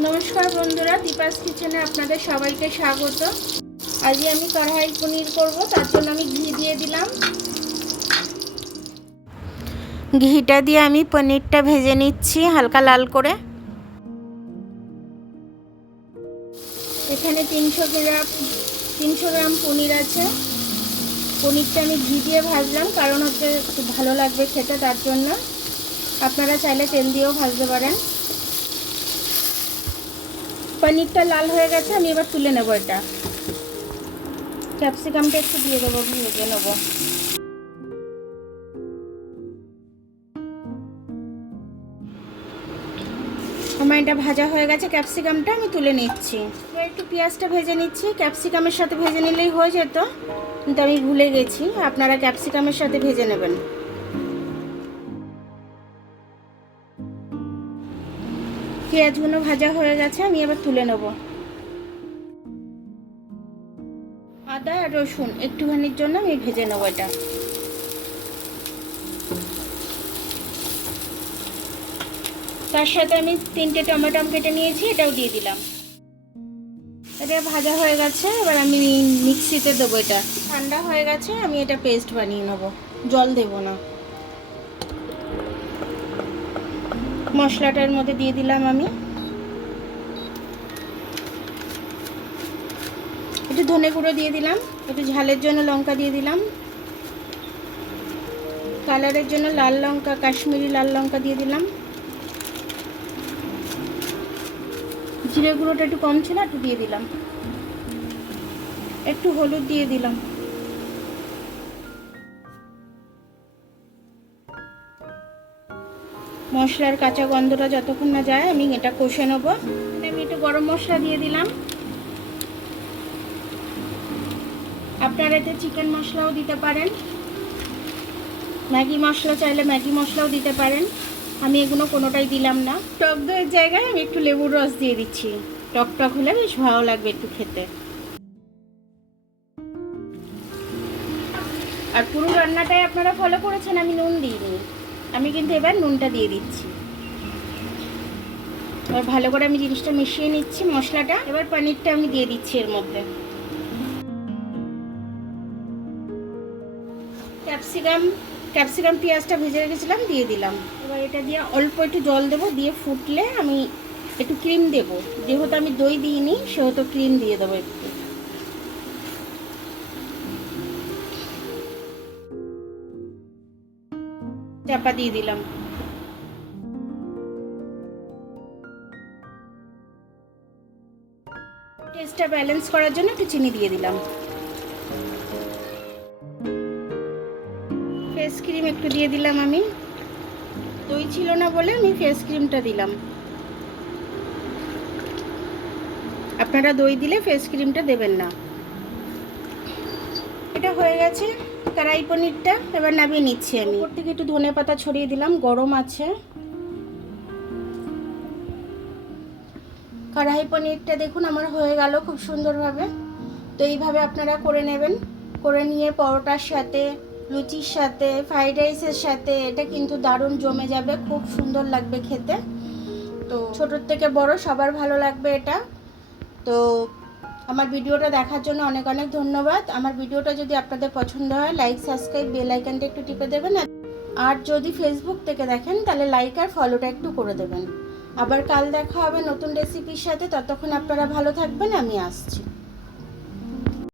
নমস্কার বন্ধুরা, দীপাস কিচেনে আপনাদের সবাইকে স্বাগত। আজকে আমি কড়াই পনির করব, তার জন্য আমি ঘি দিয়ে দিলাম। ঘিটা দিয়ে আমি পনিরটা ভেজে নিচ্ছি হালকা লাল করে। এখানে 300 গ্রাম পনির আছে। পনিরটা আমি ঘি দিয়ে ভাজলাম, কারণ হচ্ছে খুব ভালো লাগবে খেতে, তার জন্য। আপনারা চাইলে তেল দিয়েও ভাজতে পারেন। পনিরটা লাল হয়ে গেছে, আমি এবার তুলে নেব। এটা ক্যাপসিকামটা একটু দিয়ে দেবো, ভেজে নেবো। আমার এটা ভাজা হয়ে গেছে, ক্যাপসিকামটা আমি তুলে নিচ্ছি। এবার একটু পেঁয়াজটা ভেজে নিচ্ছি। ক্যাপসিকামের সাথে ভেজে নিলেই হয়ে যেত, কিন্তু আমি ভুলে গেছি। আপনারা ক্যাপসিকামের সাথে ভেজে নেবেন। পেঁয়াজগুলো ভাজা হয়ে গেছে, আমি এবার তুলে নেব। আদা আর রসুন একটুখানির জন্য আমি ভেজে নেব। এটা তার সাথে আমি 3টে টমেটো কেটে নিয়েছি, এটাও দিয়ে দিলাম। এটা ভাজা হয়ে গেছে, এবার আমি মিক্সিতে দেবো। এটা ঠান্ডা হয়ে গেছে, আমি এটা পেস্ট বানিয়ে নেব, জল দেব না। মশলাটার মধ্যে দিয়ে দিলাম আমি একটু ধনে গুঁড়ো দিয়ে দিলাম, একটু ঝালের জন্য লঙ্কা দিয়ে দিলাম, কালারের জন্য লাল লঙ্কা, কাশ্মীরি লাল লঙ্কা দিয়ে দিলাম। জিরে গুঁড়োটা একটু কম ছিল, একটু দিয়ে দিলাম। একটু হলুদ দিয়ে দিলাম। মশলার কাঁচা গন্ধটা যতক্ষণ না যায় আমি এটা কষে নেব। আমি একটু গরম মশলা দিয়ে দিলাম। আপনারা এতে চিকেন মশলাও দিতে পারেন, ম্যাগি মশলা চাইলে ম্যাগি মশলাও দিতে পারেন। আমি এগুলো কোনোটাই দিলাম না। টক দইয়ের জায়গায় আমি একটু লেবুর রস দিয়ে দিচ্ছি। টক টক হলে বেশ ভালো লাগবে একটু খেতে। আর পুরো রান্নাটাই আপনারা ফলো করেছেন, আমি নুন দিইনি। আমি কিন্তু এবার নুনটা দিয়ে দিচ্ছি। এবার ভালো করে আমি জিনিসটা মিশিয়ে নিচ্ছি মশলাটা। এবার পনিরটা আমি দিয়ে দিচ্ছি এর মধ্যে। ক্যাপসিকাম পেঁয়াজটা ভেজে রেখেছিলাম, দিয়ে দিলাম। এবার এটা দিয়ে অল্প একটু জল দেবো, দিয়ে ফুটলে আমি একটু ক্রিম দেবো। যেহেতু আমি দই দিইনি, সেহেতু ক্রিম দিয়ে দেবো একটু। চাপা দিয়ে দিলাম। টেস্টটা ব্যালেন্স করার জন্য একটু চিনি দিয়ে দিলাম। ফেস ক্রিম একটু দিয়ে দিলাম। আমি দই ছিল না বলে আমি ফেস ক্রিমটা দিলাম। আপনারা দই দিলে ফেস ক্রিমটা দেবেন না। এটা হয়ে গেছে কড়াই পনিরটা। এবার নামিয়ে নিচ্ছি আমি। উপর থেকে একটু ধনে পাতা ছড়িয়ে দিলাম, গরম আছে। কড়াই পনিরটা দেখুন আমার হয়ে গেল খুব সুন্দরভাবে। তো এইভাবে আপনারা করে নেবেন। করে নিয়ে পরোটার সাথে, লুচির সাথে, ফ্রাইড রাইসের সাথে এটা কিন্তু দারুণ জমে যাবে, খুব সুন্দর লাগবে খেতে। তো ছোটোর থেকে বড় সবার ভালো লাগবে এটা। তো আমার ভিডিওটা দেখার জন্য অনেক অনেক ধন্যবাদ। আমার ভিডিওটা যদি আপনাদের পছন্দ হয়, লাইক, সাবস্ক্রাইব, বেল আইকনটা একটু টিপে দেবেন। আর যদি ফেসবুক থেকে দেখেন, তাহলে লাইক আর ফলোটা একটু করে দেবেন। আবার কাল দেখা হবে নতুন রেসিপির সাথে। ততক্ষণ আপনারা ভালো থাকবেন, আমি আসছি।